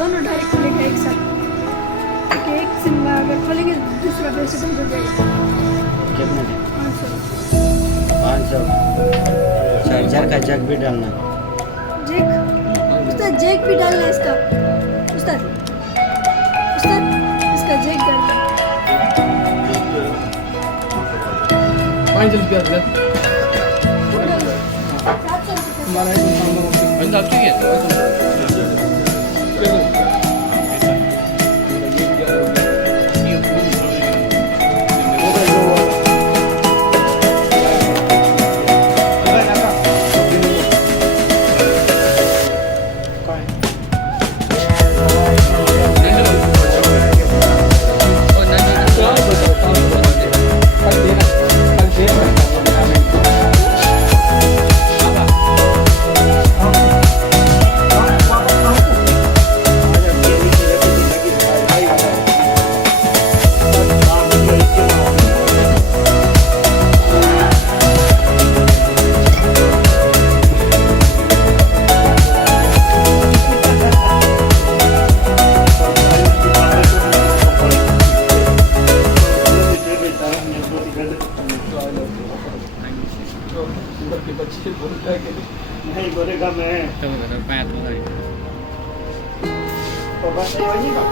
दोनों डायरेक्ट खुलेगा एक साथ। एक सिम अगर खोलेंगे दूसरा फिर से बंद हो जाएगा। कितना? 500। 500 चार्जर का जैक भी डालना। जैक उस्ताद, जैक भी डालना इसका उस्ताद। उस्ताद इसका जैक डालना। 5 रुपया हमारा बंदा ठीक है। नहीं बोलेगा मैं तो पैर तो तो बस ये वही का